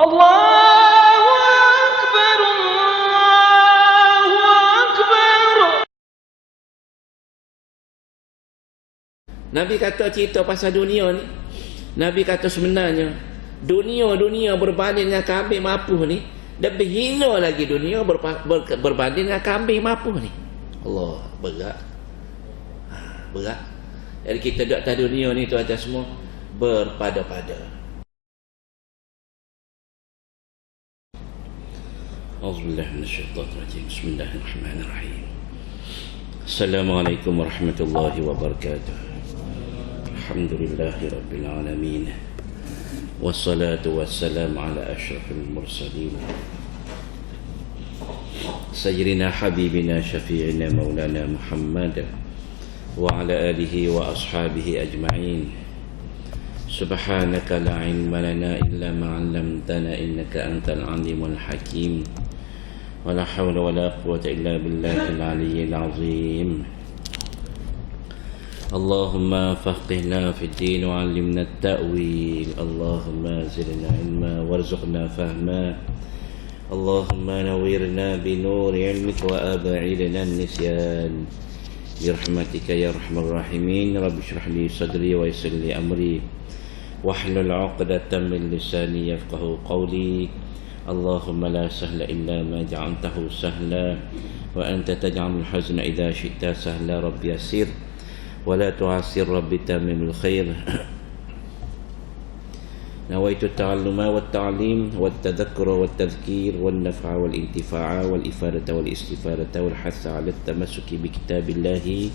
Allahu Akbar, Allahu Akbar. Nabi kata cerita pasal dunia ni. Nabi kata sebenarnya dunia berbanding dengan kambing mapuh ni, lebih hina lagi dunia berbanding dengan kambing mapuh ni. Allah, berat. Berat. Jadi kita duduk atas dunia ni tuan-tuan semua berpada-pada. Auzubillahi minasyaitonir rajim. Bismillahirrahmanirrahim. Assalamualaikum warahmatullahi wabarakatuh. Alhamdulillahi rabbil alamin. Wassalatu wassalamu ala asyrafil mursalin. Sayyidina habibina syafi'ina maulana Muhammad wa ala alihi wa ashabihi ajma'in. Subhanaka la ilma lana illa ma 'allamtana innaka antal alimul hakim. ولا حول ولا قوة إلا بالله العلي العظيم. اللهم فقهنا في الدين وعلمنا التأويل. اللهم زدنا علما وارزقنا فهما. اللهم نوّرنا بنور علمك وأبعدنا النسيان برحمتك يا أرحم الراحمين. رب اشرح لي صدري ويسر لي أمري واحلل عقدة من لساني يفقهوا قولي. اللهم لا سهل إلا ما جعلته سهلا وأنت تجعل الحزن إذا شئت سهلا. رب يسر ولا تعسر رب تمم الخير. نويت التعلم والتعليم والتذكر والتذكير والنفع والانتفاع والإفادة والاستفادة والحث على التمسك بكتاب الله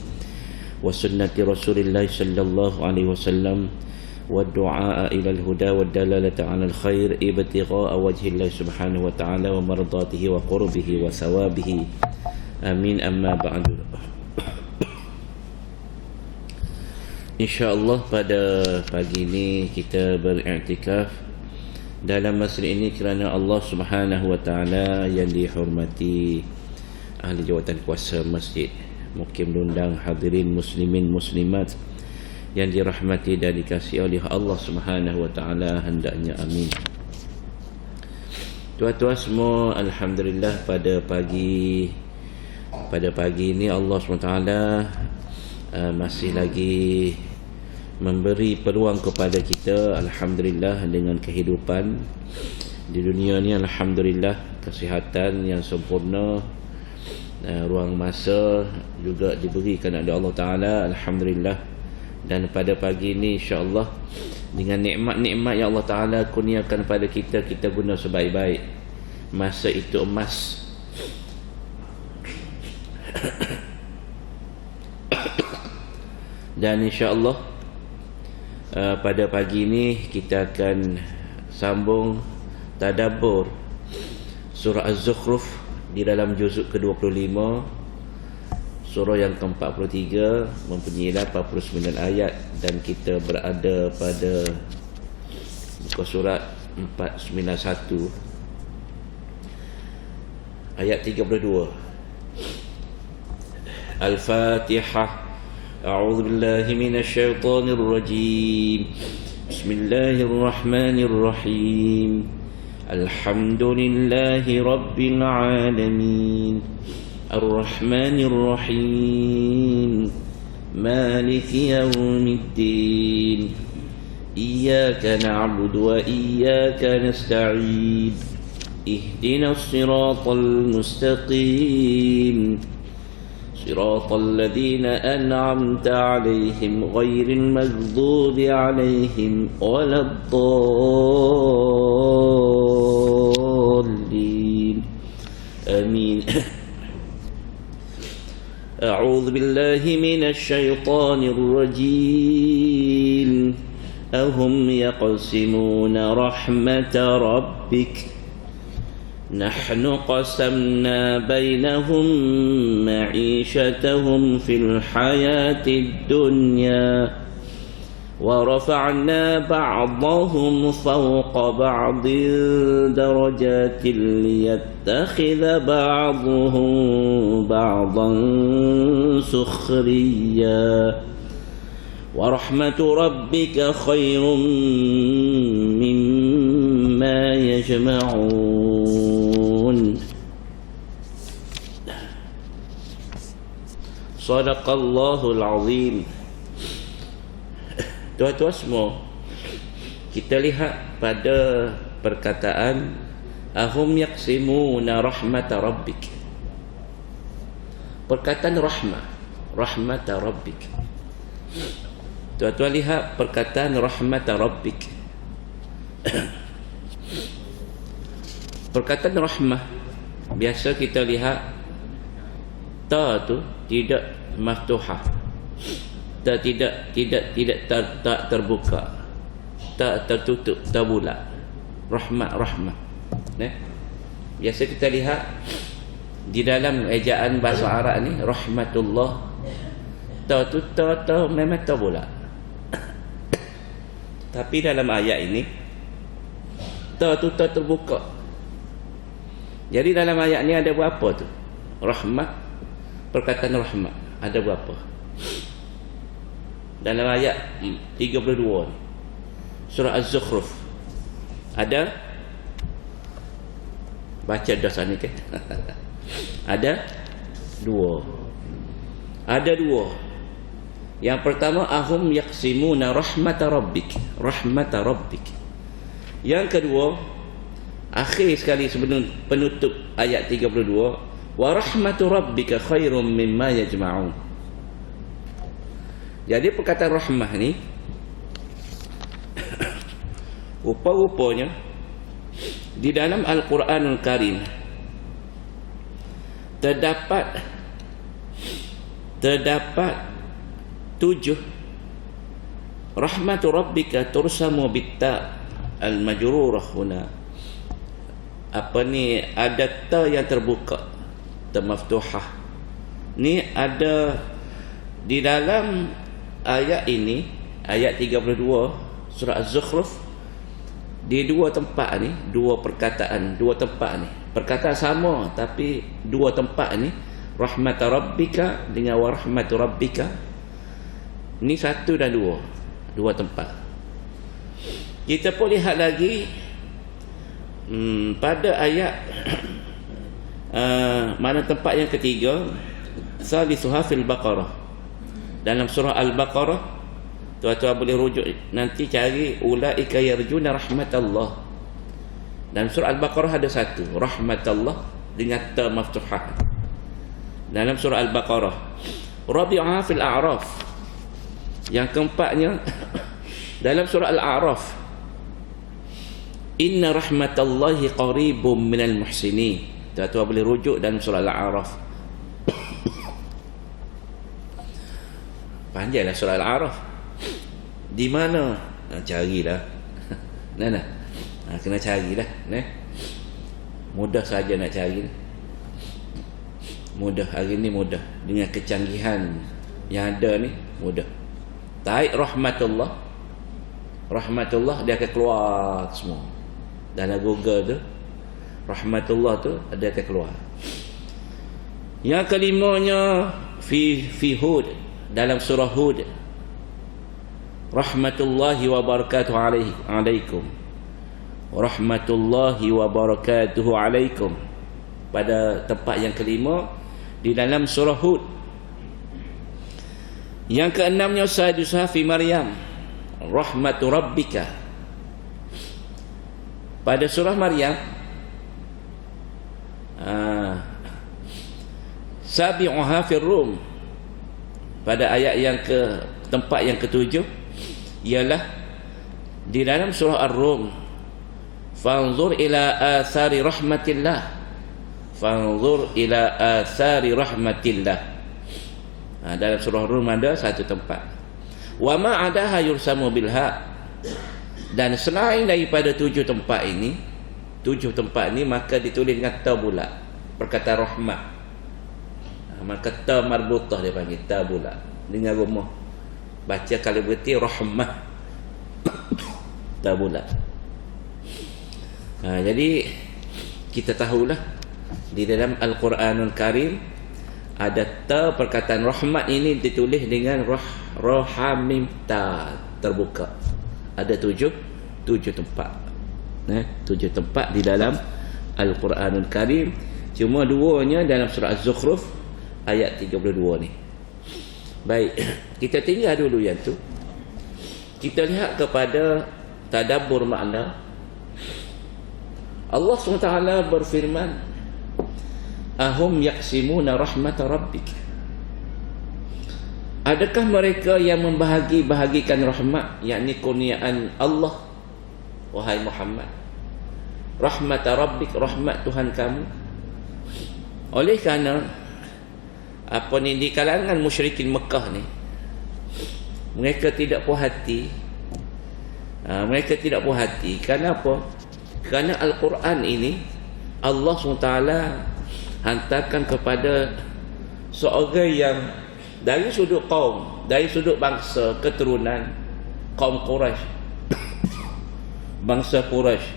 وسنة رسول الله صلى الله عليه وسلم والدعاء إلى الهدى والدلالة على الخير ابتغاء وجه الله سبحانه وتعالى ومرضاته وقربه وثوابه. آمين. أما بعد. InsyaAllah pada pagi ini kita beriktikaf dalam masjid ini kerana Allah Subhanahu wa Ta'ala yang dihormati ahli jawatan kuasa masjid, mukim undang hadirin muslimin muslimat yang dirahmati dan dikasihi oleh Allah Subhanahu wa Ta'ala hendaknya. Amin. Tuan-tuan semua, alhamdulillah pada pagi ini Allah Subhanahu wa Ta'ala masih lagi memberi peluang kepada kita, alhamdulillah, dengan kehidupan di dunia ni. Alhamdulillah, kesihatan yang sempurna, ruang masa juga diberikan oleh Allah Ta'ala, alhamdulillah. Dan pada pagi ini insya-Allah dengan nikmat-nikmat yang Allah Ta'ala kurniakan pada kita, kita guna sebaik-baik. Masa itu emas. Dan insya-Allah pada pagi ini kita akan sambung tadabbur surah Az-Zukhruf di dalam juzuk ke-25. Surah yang ke-43 mempunyai 89 ayat dan kita berada pada muka surat 491 ayat 32. Al-Fatihah. A'udzu billahi minasy syaithanir rajim. Bismillahirrahmanirrahim. Alhamdulillahi rabbil alamin. الرحمن الرحيم مالك يوم الدين إياك نعبد وإياك نستعين اهدنا الصراط المستقيم صراط الذين أنعمت عليهم غير المغضوب عليهم ولا الضالين. آمين. أعوذ بالله من الشيطان الرجيم. أهم يقسمون رحمة ربك نحن قسمنا بينهم معيشتهم في الحياة الدنيا ورفعنا بعضهم فوق بعض درجات ليتخذ بعضهم بعضا سخريا ورحمة ربك خير مما يجمعون صدق الله العظيم. Tuan-tuan semua, kita lihat pada perkataan ahum yaqsimuna rahmata rabbik. Perkataan rahmata rabbik. Tuan-tuan lihat perkataan rahmata rabbik. Perkataan rahmah biasa kita lihat ta tu tidak maftuhah, ta tidak terbuka, tak tertutup, tak bulat. Rahmah. Biasa kita lihat di dalam ejaan bahasa Arab ni rahmatullah, ta tu ta memang tak bulat. Tapi dalam ayat ini ta tu ta terbuka. Jadi dalam ayat ni ada berapa tu? Rahmat, perkataan rahmat ada berapa? Dalam ayat 32 ni, surah Az-Zukhruf ada, baca dah sana ke? Ada dua. Yang pertama ahum yaqsimuna rahmata rabbik. Yang kedua, akhir sekali sebelum penutup ayat 32, wa rahmatu rabbika khairum mimma yajma'un. Jadi perkataan rahmah ni rupa-rupanya di dalam Al-Quranul Karim terdapat 7 rahmatu rabbika tursamu bitta al-majrurah huna. Apa ni, ada ta yang terbuka, ta maftuhah. Ni ada di dalam ayat ini, ayat 32 surah Az-Zukhruf, di dua tempat ni, dua tempat ni perkataan sama, tapi dua tempat ni rahmat rabbika dengan wa rahmatu rabbika ni satu dan dua tempat. Kita pun lihat lagi pada ayat mana tempat yang ketiga, salisuha fil Baqarah, dalam surah Al-Baqarah. Tuan-tuan boleh rujuk nanti, cari ulaika yarjuna rahmatallah. Dalam surah Al-Baqarah ada satu rahmatallah dengan ta maftuhah. Dalam surah Al-Baqarah. Rabi'ah fil A'raf, yang keempatnya dalam surah Al-A'raf, inna rahmatallahi qaribum minal muhsinin. Tuan-tuan boleh rujuk dalam surah Al-A'raf. Panjanglah surah Al-A'raf. Di mana? Carilah. Kena carilah. Mudah saja nak cari. Mudah, hari ni mudah. Dengan kecanggihan yang ada ni, mudah. Taik rahmatullah, dia akan keluar semua. Dalam Google tu, rahmatullah tu ada akan keluar. Yang kelimanya fi Hud, dalam surah Hud, rahmatullahi wa barakatuhu alaikum. Rahmatullahi wa barakatuhu alaikum, pada tempat yang kelima di dalam surah Hud. Yang keenamnya sadisuha fi Maryam, rahmatu rabbika, pada surah Maryam. Sabi'uha fi Rum, pada ayat yang tempat yang ketujuh ialah di dalam surah Ar-Rum. Fanzur ila athari rahmatillah, fanzur ila athari rahmatillah. Dalam surah Rum ada satu tempat. Wa ma adaha yursamu bilha, dan selain daripada 7 tempat ini, maka ditulis dengan ta bulat, perkataan rahmat. Maka ta marbutah dia panggil, ta bulat dengan rumah. Baca kalau berarti rahmah, ta bulat. Jadi kita tahulah di dalam Al-Quranul Karim ada ta, perkataan rahmat ini ditulis dengan rahamim ta terbuka. Ada 7 tempat. 7 tempat di dalam Al-Quranul Karim. Cuma duanya dalam surah Az-Zukhruf ayat 32 ni. Baik, kita tinggal dulu yang tu. Kita lihat kepada tadabbur makna. Allah SWT berfirman, ahum yaksimuna rahmat rabbik. Adakah mereka yang membahagi-bahagikan rahmat, yakni kurniaan Allah, wahai Muhammad? Rahmat rabbik, rahmat Tuhan kamu. Oleh kerana di kalangan musyrikin Mekah ni, mereka tidak puas hati. Mereka tidak puas hati. Kenapa? Kerana Al-Quran ini Allah SWT hantarkan kepada seorang yang dari sudut kaum, dari sudut bangsa, keturunan kaum Quraisy, bangsa Quraisy,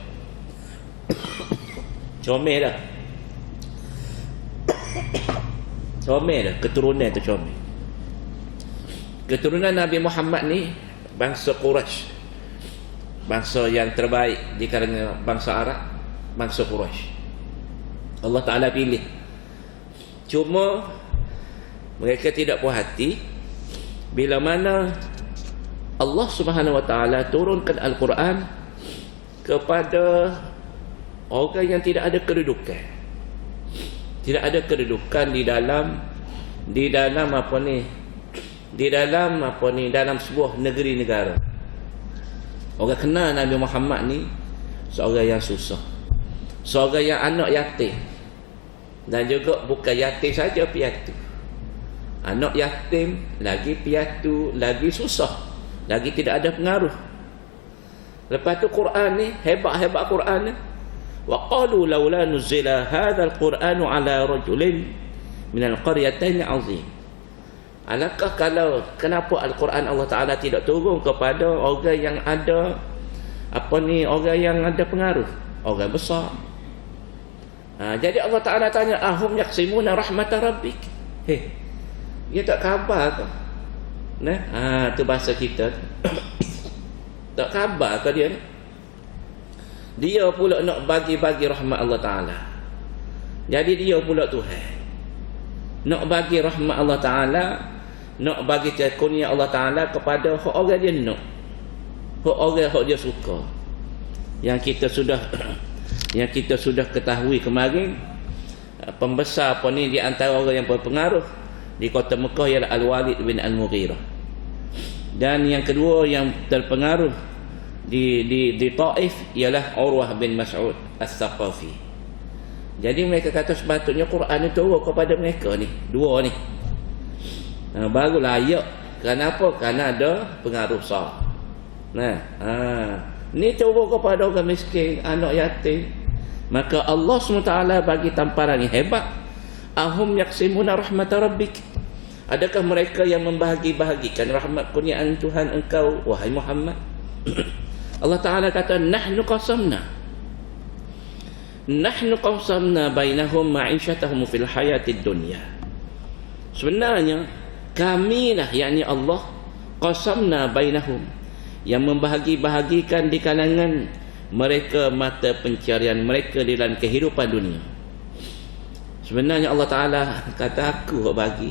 comel dah, keturunan tu comel. Keturunan Nabi Muhammad ni bangsa Quraisy, bangsa yang terbaik di kalangan bangsa Arab, bangsa Quraisy. Allah Ta'ala pilih. Cuma mereka tidak puas hati bila mana Allah Subhanahu Wa Ta'ala turunkan Al-Quran kepada orang yang tidak ada kedudukan. Tidak ada kedudukan di dalam dalam sebuah negeri negara. Orang kenal Nabi Muhammad ni seorang yang susah, seorang yang anak yatim, dan juga bukan yatim saja, piatu. Anak yatim, lagi piatu, lagi susah, lagi tidak ada pengaruh. Lepas tu Quran ni, hebat-hebat Quran ni. Wa qalu laula nuzila hadzal Qur'anu ala rajulin minal qaryatayn azim. Alakah kalau kenapa Al-Quran Allah Ta'ala tidak turun kepada orang yang ada orang yang ada pengaruh, orang besar. Jadi Allah Ta'ala tanya, ahum yaksimuna rahmat rabbik. Dia tak khabar ke? Tu bahasa kita. Tak khabar ke dia ni? Dia pula nak bagi-bagi rahmat Allah Ta'ala. Jadi dia pula Tuhan. Nak bagi rahmat Allah Ta'ala, nak bagi kurnia Allah Ta'ala kepada orang dia nak, orang dia suka. Yang kita sudah ketahui kemarin, pembesar di antara orang yang berpengaruh di kota Mekah ialah Al-Walid bin Al-Mughirah. Dan yang kedua yang terpengaruh di Taif ialah Urwah bin Mas'ud As-Saqafi. Jadi mereka kata sepatutnya Quran itu turun kepada mereka ni, dua ni. Baru layak. Kenapa? Kerana ada pengaruh besar. Ni turun kepada orang miskin, anak yatim. Maka Allah SWT bagi tamparan yang hebat. Ahum yaksimuna rahmat rabbik. Adakah mereka yang membahagi-bahagikan rahmat kurniaan Tuhan engkau, wahai Muhammad? Allah Ta'ala kata, nahnu qasamna bainahum ma'isyatahum fil hayatid dunya. Sebenarnya kamilah, yakni Allah, qasamna bainahum, yang membahagi-bahagikan di kalangan mereka mata pencarian mereka di dalam kehidupan dunia. Sebenarnya Allah Ta'ala kata, aku bagi.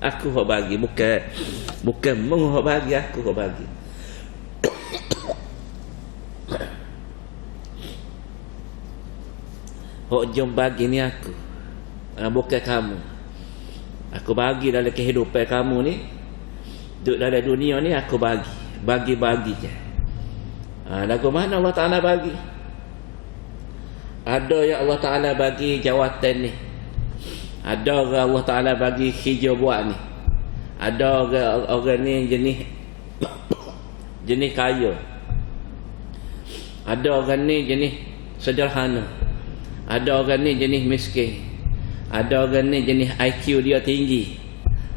Aku bagi, bukan mengho bagi, aku bagi. Hok jom bagi ni aku, bukan kamu. Aku bagi dalam kehidupan kamu ni, duduk dalam dunia ni aku bagi je. Lagu mana Allah Ta'ala bagi? Ada yang Allah Ta'ala bagi jawatan ni, ada orang Allah Ta'ala bagi hijau buat ni, ada orang ni jenis kaya, ada orang ni jenis sederhana, ada orang ni jenis miskin, ada orang ni jenis IQ dia tinggi,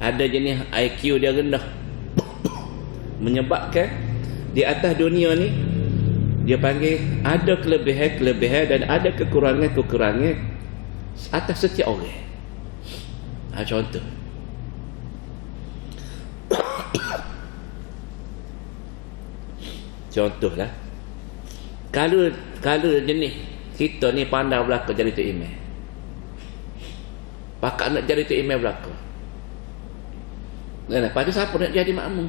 ada jenis IQ dia rendah. Menyebabkan di atas dunia ni dia panggil ada kelebihan dan ada kekurangan atas setiap orang. Contoh, contohlah, Kalau jenis kita ni pandai belaka jadi tok imam. Pakak nak jadi tok imam belaka. Lepas tu siapa nak jadi makmum?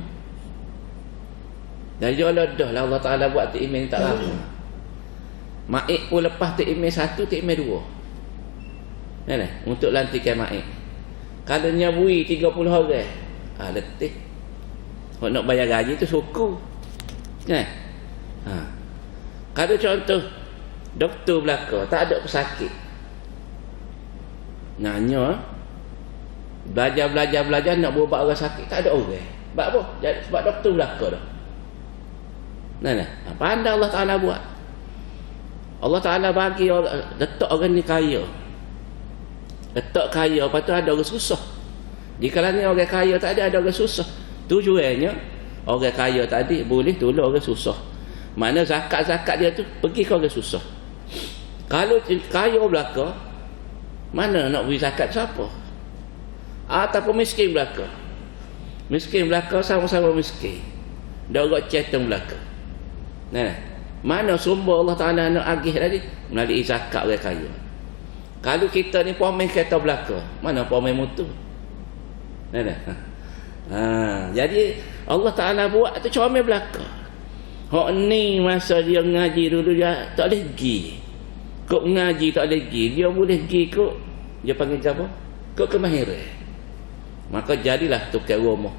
Dan dia dah lah Allah Ta'ala buat tok imam tak lama. Maik pun lepas tok imam 1, tok imam 2. Untuk lantikan maik. Kalau nyabui 30 orang, letih. Kalau nak bayar gaji tu suku. Kalau contoh doktor belaka tak ada pesakit. Nanya belajar nak berubat orang sakit tak ada orang. Sebab apa? Sebab doktor belaka dah. Pandai Allah Ta'ala buat. Allah Ta'ala bagi letak orang ni kaya. Letak kaya, lepas tu ada orang susah. Di kalangan orang kaya tak ada orang susah. Tujuannya orang kaya tadi boleh tolong orang susah. Mana zakat-zakat dia tu pergi ke orang susah. Kalau kaya belaka, mana nak beri zakat siapa? Ataupun miskin belaka. Miskin belaka sama-sama miskin. Dia orang cetong belaka. Mana sumber Allah Ta'ala nak agih tadi? Melalui zakat orang kaya. Kalau kita ni pemain kereta belaka, mana pemain motor? Jadi Allah Ta'ala buat tu comel belaka. Hak ni masa dia ngaji dulu dia tak boleh pergi. Kok ngaji tak boleh pergi, dia boleh pergi kok dia panggil apa? Kok kemahiran. Maka jadilah tukar rumah.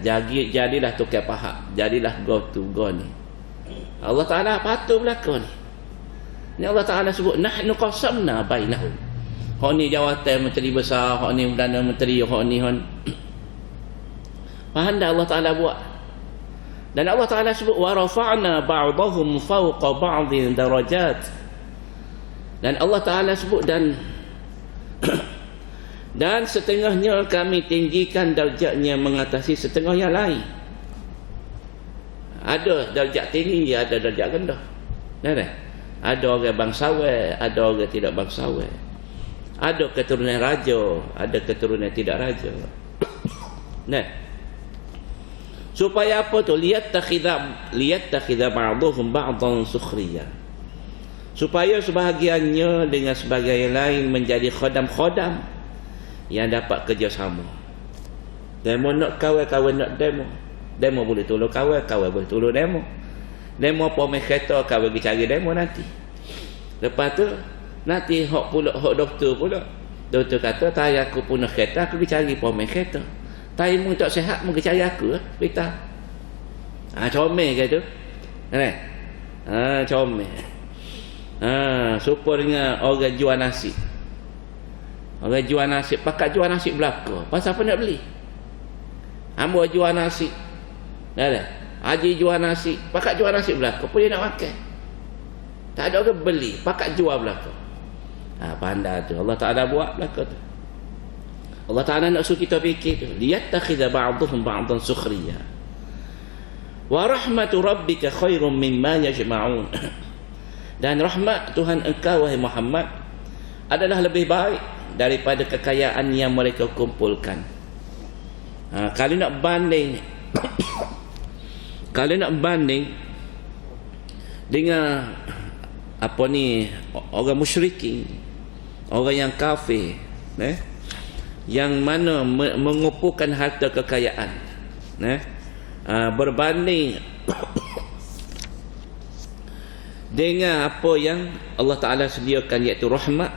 Jadilah tukar pahat, jadilah go to go ni. Allah Ta'ala patut belaka ni. Ni Allah Ta'ala sebut nahnu qasamna bainahum. Hak ni jawatan menteri besar, hak ni Perdana Menteri, hak ni pandai Allah Ta'ala buat. Dan Allah Ta'ala sebut wa rafa'na ba'dahum fawqa ba'dhin darajat. Dan Allah Ta'ala sebut dan setengahnya kami tinggikan darjatnya mengatasi setengah yang lain. Ada darjat tinggi, ada darjat rendah. Ada orang bangsawan, ada orang tidak bangsawan. Ada keturunan raja, ada keturunan tidak raja. Supaya apa tu? Liyattakhidha ba'dhum ba'dhan sukhriya. Supaya sebahagiannya dengan sebahagian lain menjadi khodam-khodam yang dapat kerjasama. Demo nak kawan nak demo. Demo boleh tolong kawan boleh tolong demo. Demo pemain kereta, kawan pergi cari demo nanti. Lepas tu nanti hak doktor pula. Doktor kata, "Tai aku punah kereta, aku pergi cari pemain kereta. Tai mu tak sihat, mu pergi cari aku hospital." Comel ke tu? Comel. Supaya dengan orang jual nasi. Orang jual nasi, pakat jual nasi belaka. Pasal apa nak beli? Hamba jual nasi. Haji jual nasi, pakat jual nasi belaka. Apa dia nak makan? Tak ada orang beli, pakat jual belaka. Pandai tu. Allah Ta'ala buat belaka tu. Allah Ta'ala nak suruh kita fikir tu. Liyattakhidha ba'dhum ba'dhan sukhriya. Wa rahmatu rabbika khairum mimma yajma'un. Dan rahmat Tuhan engkau wahai Muhammad adalah lebih baik daripada kekayaan yang mereka kumpulkan. Kalau nak banding dengan apa ni orang musyrikin, orang yang kafir, yang mana mengumpulkan harta kekayaan, berbanding dengan apa yang Allah Ta'ala sediakan iaitu rahmat,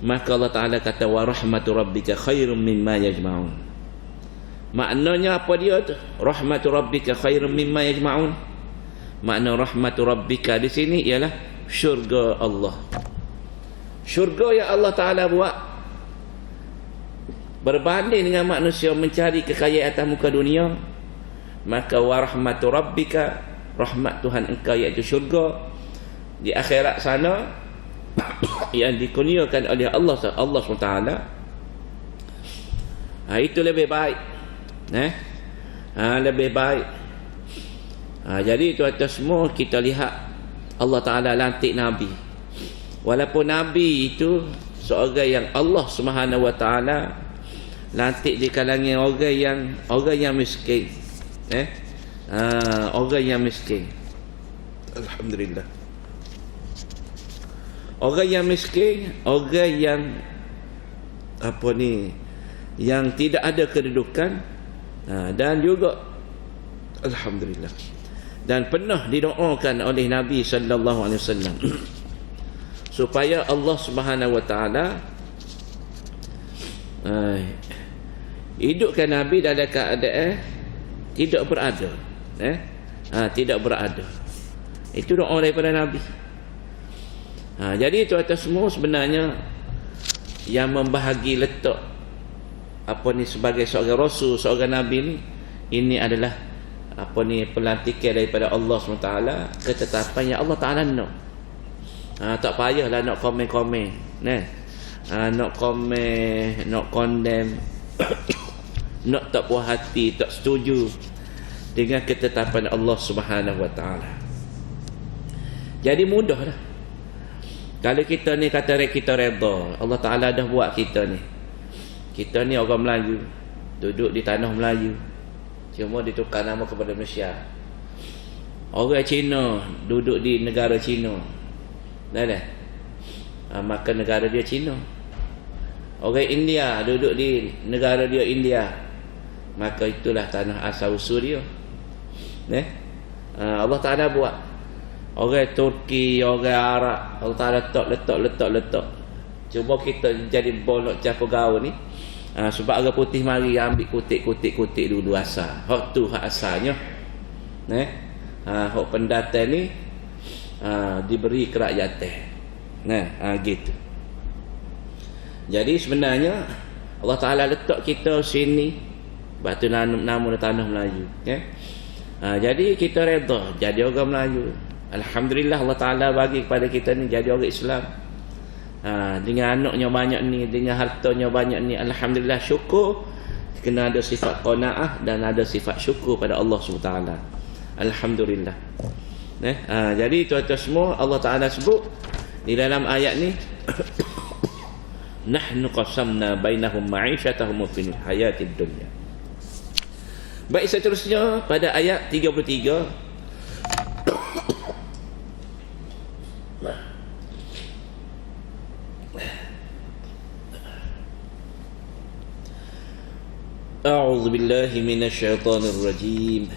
maka Allah Ta'ala kata wa rahmatu rabbika khairum mimma yajma'un. Maknanya apa dia tu? Rahmatu rabbika khairum mimma yajma'un. Makna rahmatu rabbika di sini ialah syurga Allah. Syurga yang Allah Ta'ala buat berbanding dengan manusia mencari kekayaan atas muka dunia, maka wa rahmatu rabbika, rahmat Tuhan engkau iaitu syurga di akhirat sana yang dikurniakan oleh Allah SWT, itu lebih baik. Lebih baik. Jadi tuan-tuan semua, kita lihat Allah Ta'ala lantik Nabi. Walaupun Nabi itu seorang yang Allah SWT lantik di kalangan orang yang miskin. Orang yang miskin. Alhamdulillah. Orang yang miskin, orang yang yang tidak ada kedudukan, dan juga alhamdulillah, dan pernah didoakan oleh Nabi sallallahu alaihi wasallam supaya Allah Subhanahu wa taala hidupkan Nabi dalam keadaan tidak berada, tidak berada. Itu doa daripada Nabi. Jadi itu atas semua sebenarnya yang membahagi letak sebagai seorang Rasul, seorang Nabi ni, ini adalah pelantikan daripada Allah SWT, ketetapan yang Allah Ta'ala nak. Tak payahlah nak komen-komen, nak komen, nak condemn, nak tak puas hati, tak setuju dengan ketetapan Allah Subhanahu Wa Ta'ala. Jadi mudahlah. Kalau kita ni kata kita redha, Allah Ta'ala dah buat kita ni. Kita ni orang Melayu, duduk di tanah Melayu, cuma ditukar nama kepada Malaysia. Orang Cina duduk di negara Cina, maka negara dia Cina. Orang India duduk di negara dia India, maka itulah tanah asal usul dia. Allah Ta'ala buat. Orang Turki, orang Arab, Allah Ta'ala letak. Cuba kita jadi bolok campur gaul ni. Sebab orang putih mari ambil kutik dulu asal. Hak tu hak asalnya. Hak pendatang ni diberi kerakyatan. Gitu. Jadi sebenarnya Allah Ta'ala letak kita sini, batu nama tanah Melayu. Jadi kita redha jadi orang Melayu. Alhamdulillah Allah Ta'ala bagi kepada kita ni jadi orang Islam. Dengan anaknya banyak ni, dengan hartanya banyak ni, alhamdulillah, syukur. Kena ada sifat qanaah dan ada sifat syukur pada Allah SWT. Alhamdulillah. Jadi itu atas semua Allah Ta'ala sebut di dalam ayat ni, nahnu qasamna bainahum ma'isyatahum fil hayatid dunya. Baik, seterusnya pada ayat 33. أعوذ بالله من الشيطان الرجيم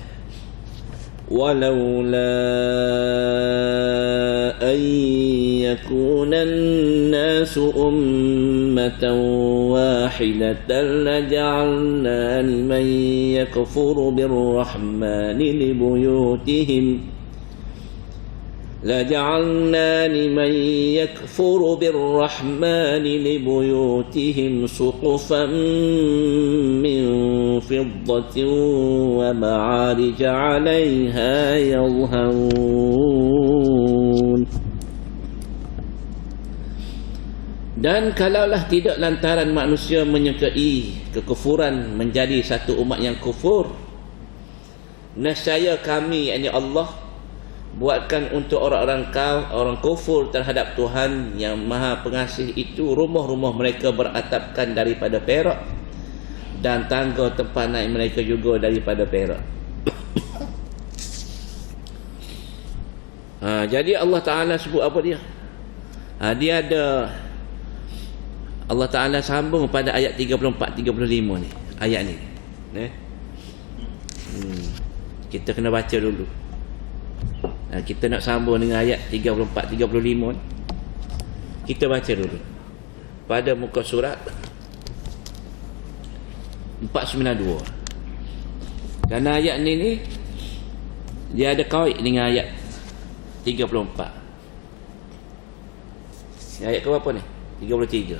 ولولا أن يكون الناس أمة واحدة لجعلنا لمن يكفر بالرحمن لبيوتهم سقفا من فضة ومعارج عليها يظهرون. Dan kalaulah tidak lantaran manusia menyukai kekufuran menjadi satu umat yang kufur, nescaya kami, yakni Allah, buatkan untuk orang kufur terhadap Tuhan yang Maha Pengasih itu rumah-rumah mereka beratapkan daripada perak, dan tangga tempat naik mereka juga daripada perak. Jadi Allah Ta'ala sebut apa dia? Dia ada, Allah Ta'ala sambung pada ayat 34-35 ni, ayat ni. Kita kena baca dulu. Kita nak sambung dengan ayat 34-35 ni. Kita baca dulu pada muka surat 492. Kerana ayat ni dia ada kait dengan ayat 34. Ayat ke berapa ni? 33.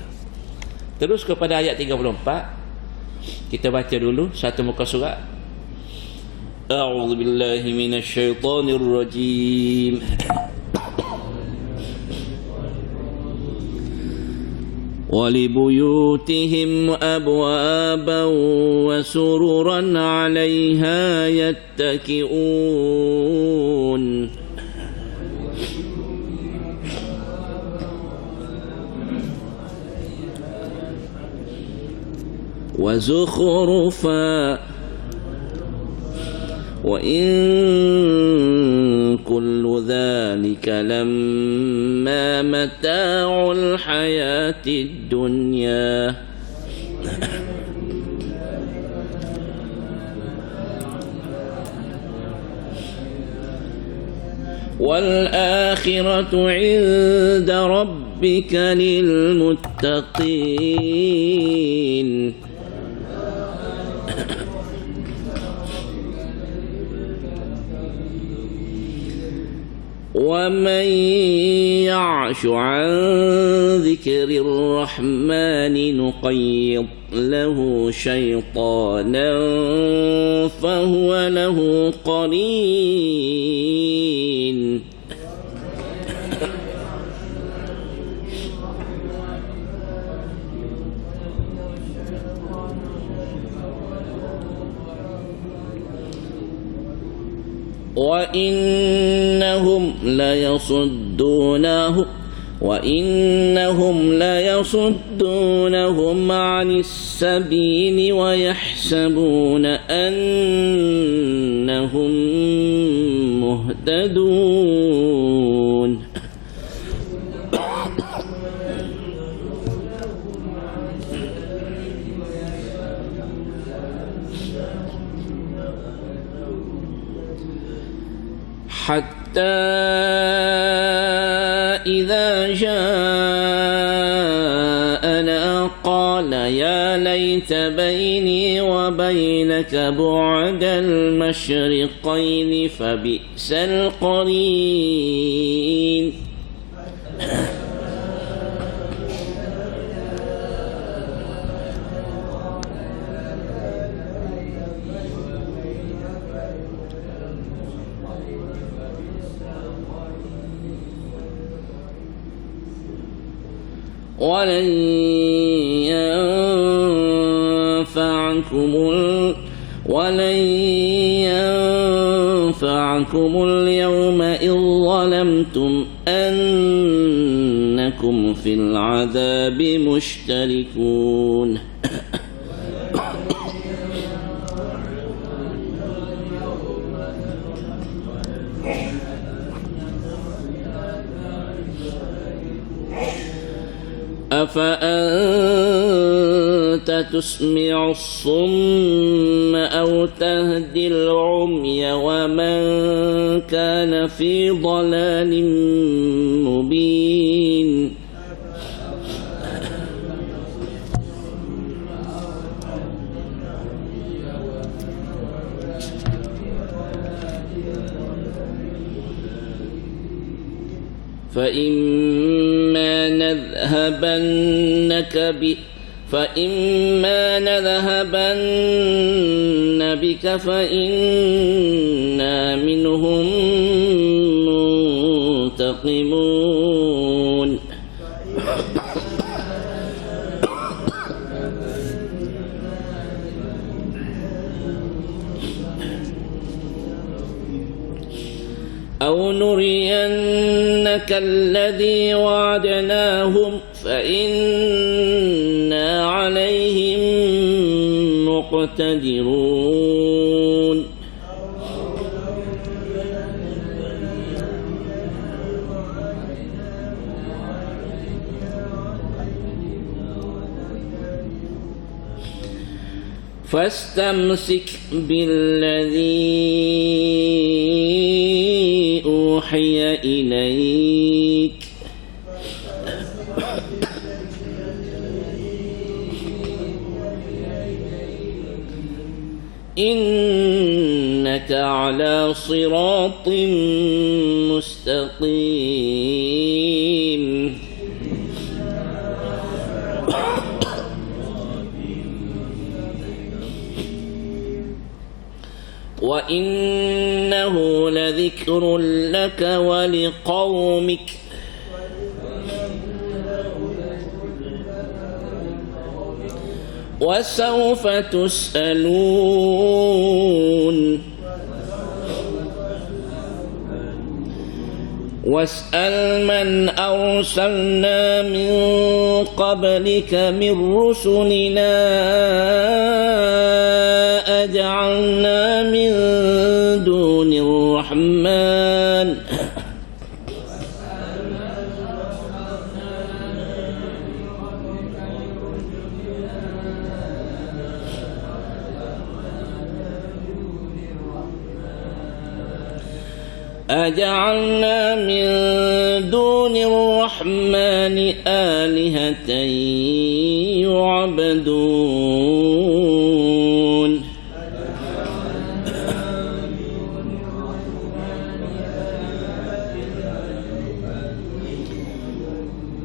Terus kepada ayat 34. Kita baca dulu satu muka surat. أعوذ بالله من الشيطان الرجيم ولبيوتهم أبوابا وسررا عليها يتكئون وزخرفا وإن كل ذلك لما متاع الحياة الدنيا والآخرة عند ربك للمتقين ومن يعش عن ذكر الرحمن نقيض له شيطانا فهو له قرين وإنهم ليصدونهم عن السبيل ويحسبون أنهم مهتدون حتى إذا جاءنا قال يا ليت بيني وبينك بعد المشرقين فبئس القرين ولن ينفعكم اليوم إذ ظلمتم أنكم في العذاب مشتركون أفأنت تسمع الصم أو تهدي العمي ومن كان في ضلال مبين فإما نذهبن بك فإنا منهم منتقمون أو نرينك الذي وعدناهم فإنا عليهم مقتدرون فاستمسك بالذي أوحي إليك إنك على صراط مستقيم وإنه لذكر لك ولقومك وسوف تسألون واسأل من أرسلنا من قبلك من رسلنا أجعلنا من دون الرحمن أجعلنا من دون الرحمن آلهة يعبدون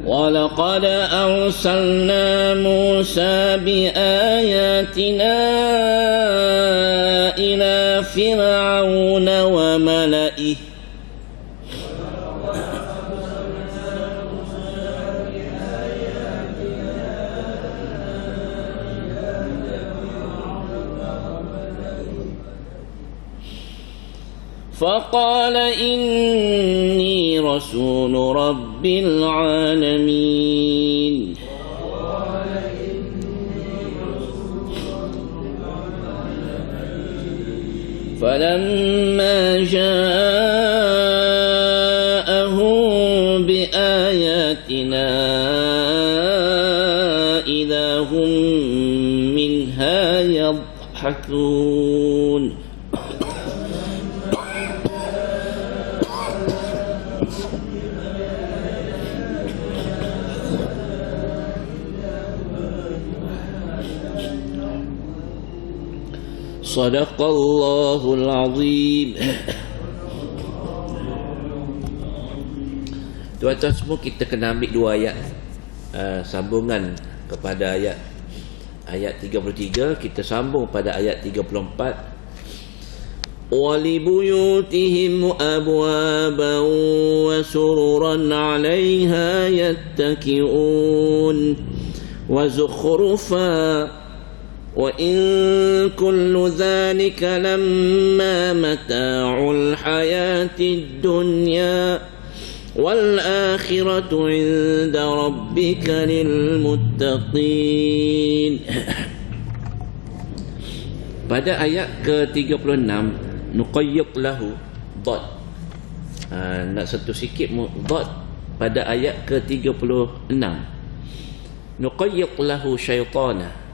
ولقد أرسلنا موسى بآياتنا إلى فرعون وملئه فقال إني رسول رب العالمين فلما جاءهم بآياتنا إذا هم منها يضحكون Sadaqallahul Azim. Tuan-tuan semua, kita kena ambil dua ayat sambungan kepada ayat 33. Kita sambung pada ayat 34. Walibuyutihim abwaban wa sururan 'alayha yattaki'un wa zukhrufa وَإِن كُلُّ ذَلِكَ لَمَّا مَتَاعُ الْحَيَاةِ الدُّنْيَا وَالْآخِرَةُ عِندَ رَبِّكَ لِلْمُتَّقِينَ. Pada ayat ke-36, nuqayyid lahu dad. Nak satu sikit dad pada ayat ke-36. Nuqayyid lahu syaitana.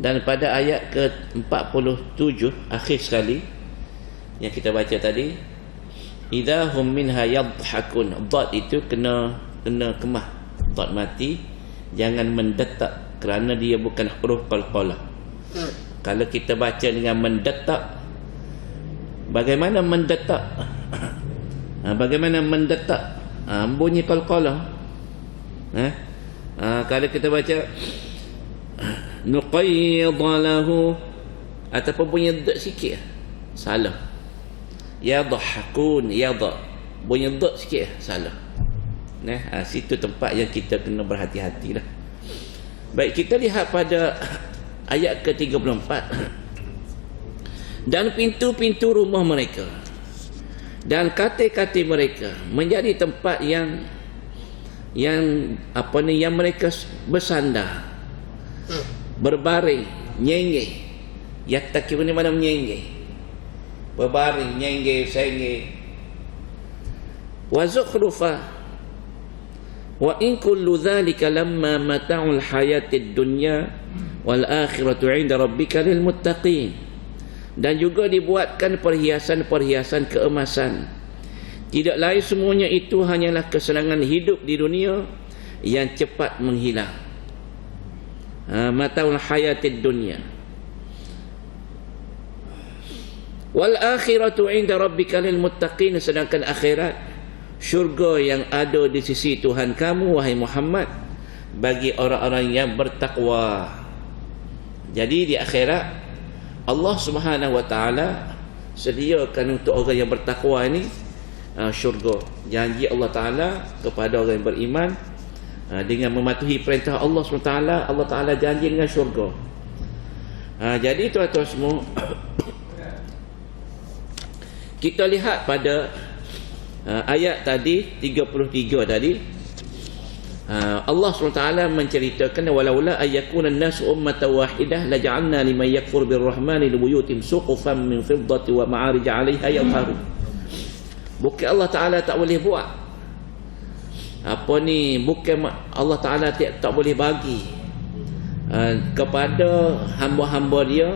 Dan pada ayat ke-47 akhir sekali yang kita baca tadi, idza hum minha yadhakun. Dad itu kena kemah, dad mati, jangan mendetak kerana dia bukan huruf qalqalah. Kalau kita baca dengan mendetak, bagaimana mendetak? Bagaimana mendetak? Bunyi qalqalah. Kalau kita baca nuqayyid lahu ataupun bunyi dad sikit, salah. Yadhakun, yadha bunyi dad sikit, salah. Situ tempat yang kita kena berhati-hatilah. Baik, kita lihat pada ayat ke-34. Dan pintu-pintu rumah mereka dan katil-katil mereka menjadi tempat yang mereka bersandar, berbaring, nyenggih. Yattaki'un ni mana menyenggih, berbaring, nyenggih, senggih. Wa zukhrufa wa in kullu dhalika lamma mata'ul hayatid dunya wal akhiratu 'inda rabbika lil muttaqin. Dan juga dibuatkan perhiasan-perhiasan keemasan. Tidak lain semuanya itu hanyalah kesenangan hidup di dunia yang cepat menghilang. Mataul hayatid dunya wal akhiratu 'inda rabbika lil muttaqin. Sedangkan akhirat, syurga yang ada di sisi Tuhan kamu wahai Muhammad, bagi orang-orang yang bertakwa. Jadi di akhirat Allah Subhanahu wa taala sediakan untuk orang yang bertakwa ini syurga. Janji Allah Taala kepada orang yang beriman, dengan mematuhi perintah Allah SWT, Allah Ta'ala janji dengan syurga. Jadi tuan-tuan semua, kita lihat pada ayat tadi 33 tadi, Allah SWT menceritakan walaula ayyakuna an-nasu ummatan wahidah laja'alna liman yakfur birrahmani libuyutim suqufan min fiddati wa ma'arij 'alayha yadhharu. Bukan Allah Ta'ala tak boleh buat bukan Allah Ta'ala tak boleh bagi kepada hamba-hamba dia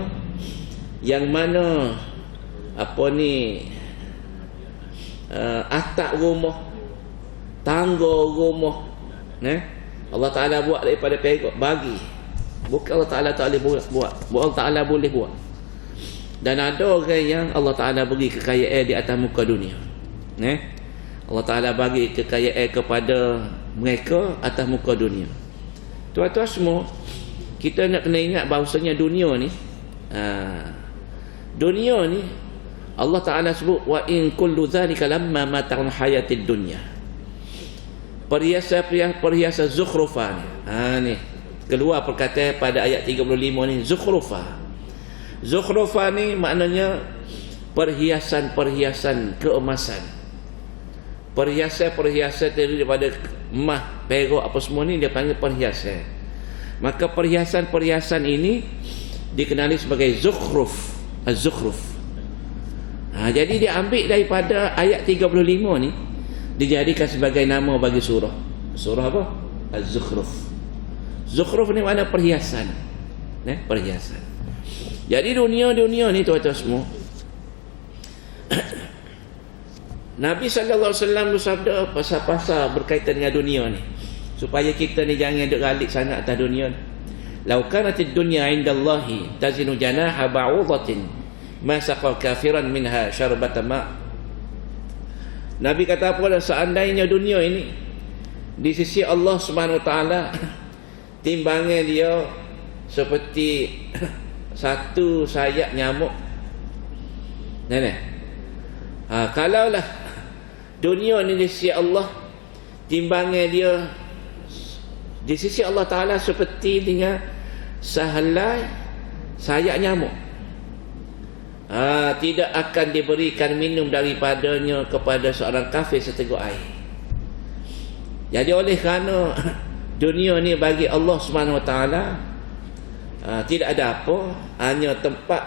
atap rumah, tangga rumah, Allah Ta'ala buat daripada perak, bagi. Bukan Allah Ta'ala tak boleh buat, Allah Ta'ala boleh buat. Dan ada orang yang Allah Ta'ala beri kekayaan di atas muka dunia, Allah Ta'ala bagi kekayaan kepada mereka atas muka dunia. Tuan-tuan semua, kita nak kena ingat bahawasanya dunia ni, dunia ni Allah Ta'ala sebut wa in kullu dhalika lamma mata'ul hayatid dunya. Perhiasan zukhrufa ni. Ni keluar perkataan pada ayat 35 ni, zukhrufa. Zukhrufa ni maknanya perhiasan-perhiasan keemasan. Perhiasan-perhiasan daripada emas, perak apa semua ni dia panggil perhiasan. Maka perhiasan-perhiasan ini dikenali sebagai zukhruf, az-zukhruf. Jadi dia ambil daripada ayat 35 ni, dijadikan sebagai nama bagi surah. Surah apa? Az-zukhruf. Zukhruf ni makna perhiasan. Perhiasan. Jadi dunia ni tuan-tuan semua, Nabi sallallahu alaihi wasallam bersabda pasal berkaitan dengan dunia ni, supaya kita ni jangan duk galik sangat atas dunia ni. Lau kanatid dunya 'indallahi tazinu janaha ba'udatin ma saqa kafiran minha syarbata ma'. Nabi kata apa? Seandainya dunia ini di sisi Allah Subhanahu wa taala timbangan dia seperti satu sayap nyamuk. Kalaulah dunia ni di sisi Allah timbangan dia di sisi Allah Ta'ala seperti dengan sehelai sayap nyamuk, tidak akan diberikan minum daripadanya kepada seorang kafir seteguk air. Jadi oleh kerana dunia ni bagi Allah Subhanahu Wa Ta'ala tidak ada apa, hanya tempat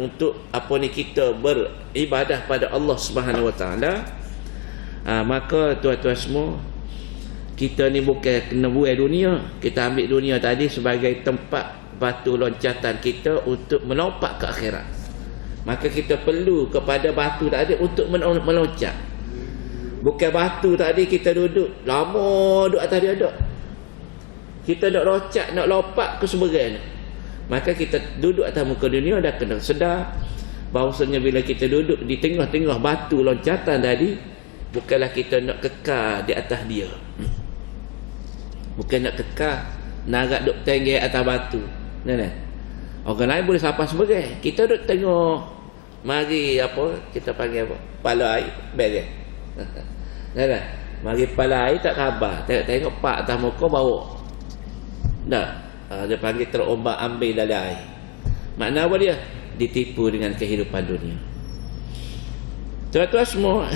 untuk apa ni kita beribadah pada Allah Subhanahu Wa Ta'ala. Maka tuan-tuan semua, kita ni bukan kena buai dunia, kita ambil dunia tadi sebagai tempat batu loncatan kita untuk melompat ke akhirat. Maka kita perlu kepada batu tadi untuk meloncat. Bukan batu tadi kita duduk lama duduk atas dia duduk, kita nak loncat, nak lompat ke seberang. Maka kita duduk atas muka dunia dah kena sedar bahawasanya bila kita duduk di tengah-tengah batu loncatan tadi, bukanlah kita nak kekal di atas dia. Bukan nak kekal narak duk tinggi atas batu. Orang lain boleh sampai sebagai, kita duk tengok mari apa kita panggil apa, pala air beres. Mari pala air tak khabar, tengok pak atas muka bawa dah, dia panggil terombak ambil dari air. Makna apa dia? Ditipu dengan kehidupan dunia. Tuan-tuan semua,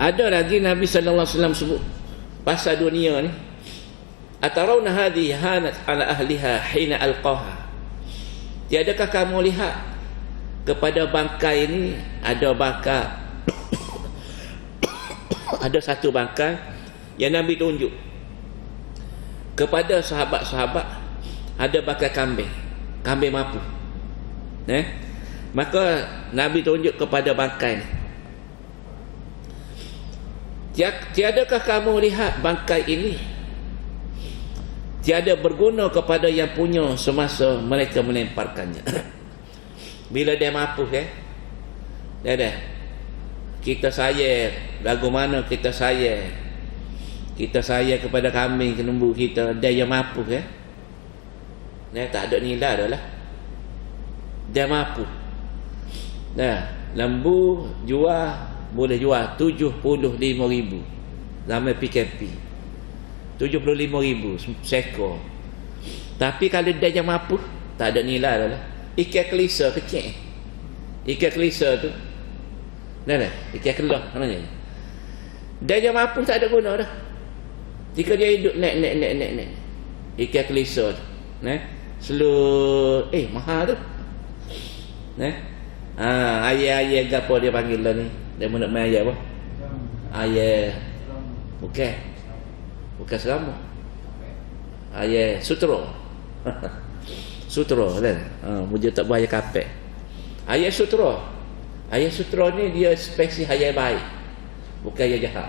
ada lagi Nabi sallallahu alaihi wasallam sebut pasal dunia ni, atarawna hadhihi hanat ala ahliha hina alqaha. Tiadakah kamu lihat kepada bangkai ini, ada bangkai ada satu bangkai yang Nabi tunjuk kepada sahabat-sahabat, ada bangkai kambing mampu. Maka Nabi tunjuk kepada bangkai ni, tiadakah kamu lihat bangkai ini tiada berguna kepada yang punya semasa mereka melemparkannya. Bila dia mampu kita sayang lagu mana kita sayang kepada kambing lembu kita, dia yang mampu tak ada nilai dah lah, dia mampu. Lembu boleh jual 75,000 zaman PKP, 75,000 seekor. Tapi kalau dia yang mampu, tak ada nilai dah lah. Ikan kelisa kecil, ikan kelisa tu ikan kelah namanya, dia yang mampu tak ada guna dah. Jika dia hidup naik ikan kelisa tu selalu mahal tu. Ayah gapo dia panggil lah ni, dia nak main ayah apa? Ayah bukan selama, ayah sutera. Sutera kan, muja tak bayar kapek. Ayah sutera, Ayat sutera ni dia spesies ayat baik, bukan ayat jahat.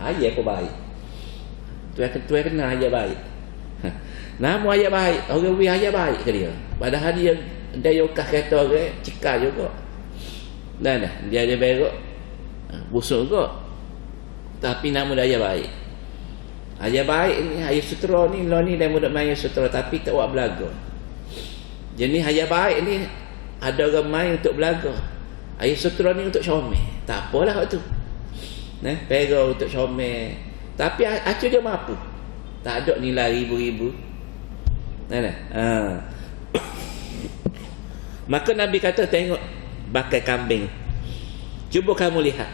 Ayat pun baik. Tuan kenal ayat baik. Nama ayat baik, orang beri ayat baik ke dia. Padahal dia yokah kereta orang, cikal juga. Dah, dia ada berok, busuk juga. Tapi nama dia ayat baik. Ayat baik ni, ayat sutera ni, lo ni dia mudah main ayat sutera tapi tak buat belaga. Jadi ayat baik ni, ada orang main untuk belaga. Ayat sutera ni untuk comel. Tak apalah waktu tu. Pera untuk comel. Tapi acu dia mampu. Tak ada nilai ribu-ribu. Maka Nabi kata, tengok bakai kambing. Cuba kamu lihat.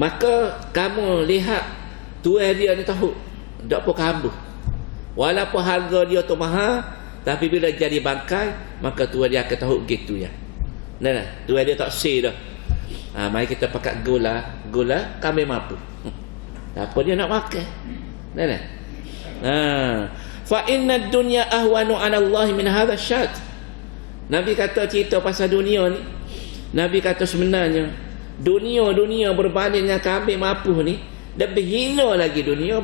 Maka kamu lihat tuai dia ni tahu. Tak apa kambuh. Walaupun harga dia tu mahal, tapi bila jadi bangkai, maka tuai dia akan tahu begitu ya. Tuai dia tak say dah. Mari kita pakai gula kami mampu. Apa dia nak makan? Fa inna dunya ahwanu 'ala Allah min hadha syat. Nabi kata cerita pasal dunia ni. Nabi kata sebenarnya dunia berbanding dengan kambing mapuh ni, lebih hina lagi dunia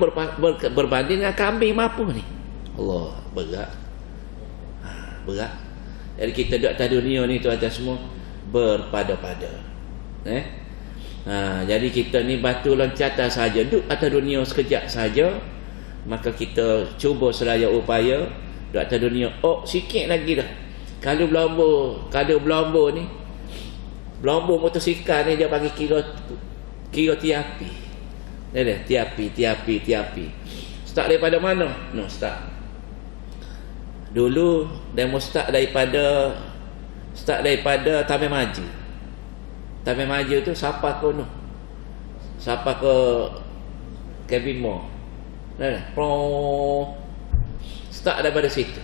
berbanding dengan kambing mapuh ni. Allah, berat. Berat. Jadi kita duduk atas dunia ni tuan-tuan semua berpada-pada. Jadi kita ni batu loncatan saja, duduk atas dunia sekejap saja, maka kita cuba selaya upaya duduk atas dunia. Sikit lagi dah. Kalau Belombo ni, Belombo motosikal ni dia bagi kira tiapi. Tiapi. Start daripada mana? Start. Dulu demo start daripada Taman Maju. Taman Maju tu siapa kono? Siapa ke Kebimo. Start daripada situ.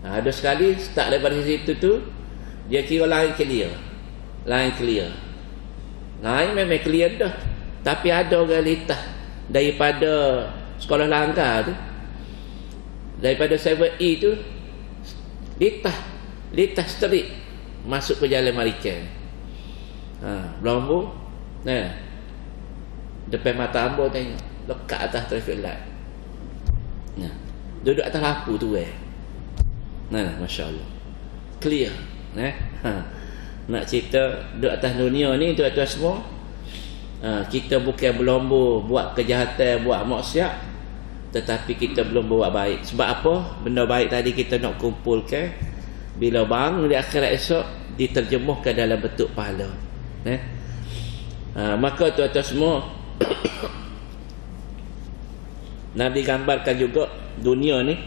Ada sekali start daripada situ tu dia kira line clear. Line memang clear dah. Tapi ada orang litah daripada sekolah langgar tu, daripada 7E tu, litah street masuk ke Jalan Marikan. Belombo depan mata ambo tengok lekat atas traffic light. Duduk atas lampu tu Masya Allah, clear. Nak cerita duduk atas dunia ni tuan-tuan semua, kita bukan Belombo buat kejahatan, buat maksiat, tetapi kita belum buat baik. Sebab apa? Benda baik tadi kita nak kumpulkan, bila bang di akhirat esok diterjemuhkan dalam bentuk pahala. Maka tuan-tuan semua Nabi gambarkan juga dunia ni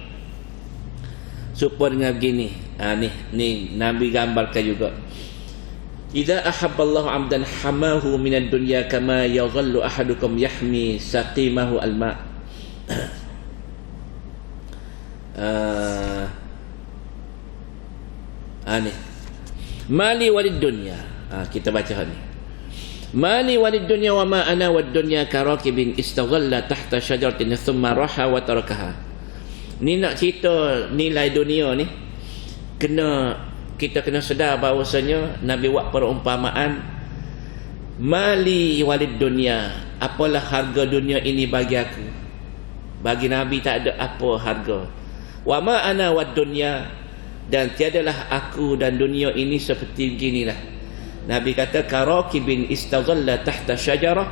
supaya dengan begini. Ni Nabi gambarkan juga. Idza ahabballahu 'abdan hamahu minad dunya kama yaghallu ahadukum yahmi saqimahu al-ma'. Ni mali walid dunya. Kita baca ni. Mali walid dunya wa ma ana wad dunya karakibin istaghalla tahta syajaratin thumma raha wa tarakaha. Ni nak cerita nilai dunia ni, kita kena sedar bahawasanya Nabi buat perumpamaan mali walid dunya. Apalah harga dunia ini bagi aku? Bagi Nabi tak ada apa harga. Wa ma ana wad dunya, dan tiadalah aku dan dunia ini seperti beginilah. Nabi kata karakibin istaghalla tahta syajarah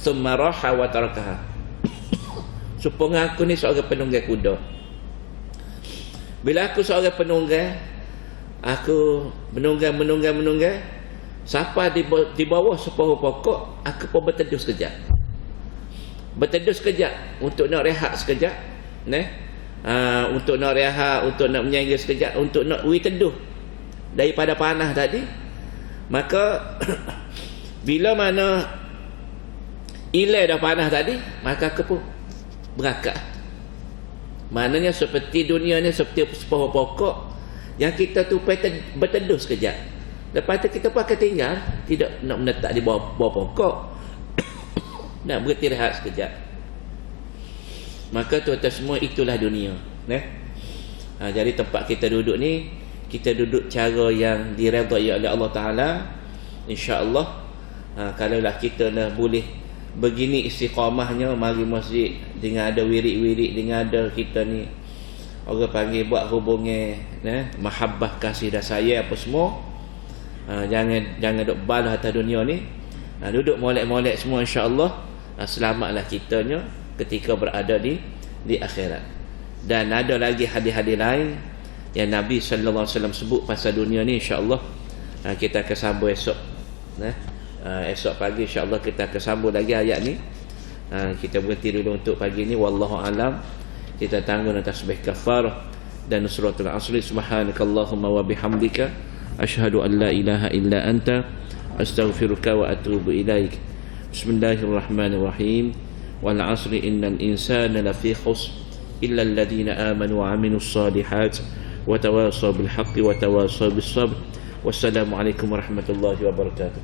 thumma raha wa tarakaha. Supaya aku ni seorang penunggang kuda. Bila aku seorang penunggang, aku menunggang, sampai di bawah separuh pokok, aku pun berteduh sekejap. Untuk nak rehat sekejap, untuk nak rehat, untuk nak menyangga sekejap, untuk nak teduh daripada panas tadi. Maka bila mana ilai dah panas tadi, maka aku pun berangkat. Maknanya seperti dunia ni seperti separuh pokok yang kita tu berteduh sekejap. Lepas tu kita pun akan tinggal, tidak nak menetap di bawah pokok. Nak berhenti rehat sekejap. Maka tuan-tuan semua, itulah dunia. Jadi tempat kita duduk ni, kita duduk cara yang diredai oleh Allah Ta'ala, insya-Allah kalaulah kita dah boleh begini istiqamahnya, mari masjid dengan ada wirid-wirid, dengan ada kita ni orang panggil buat hubungan mahabbah, kasih dan sayang apa semua. Jangan duk balah atas dunia ni, duduk molek-molek semua, insya-Allah selamatlah kitanya ketika berada di akhirat. Dan ada lagi hadis-hadis lain yang Nabi sallallahu alaihi wasallam sebut pasal dunia ni, insya-Allah kita akan sambung esok. Esok pagi insya-Allah kita akan sambung lagi ayat ni. Kita berhenti dulu untuk pagi ni. Wallahu alam. Kita tanggung tasbih kafarah dan suratul asr. Subhanakallahumma wa bihamdika asyhadu an la ilaha illa anta astaghfiruka wa atubu ilaik. Bismillahirrahmanirrahim. Wal asri innal insana lafi khusr illa alladhina amanu wa amilus solihat wa tawasaw bil haqqi wa tawasaw bis sabr. Wassalamu alaikum warahmatullahi wabarakatuh.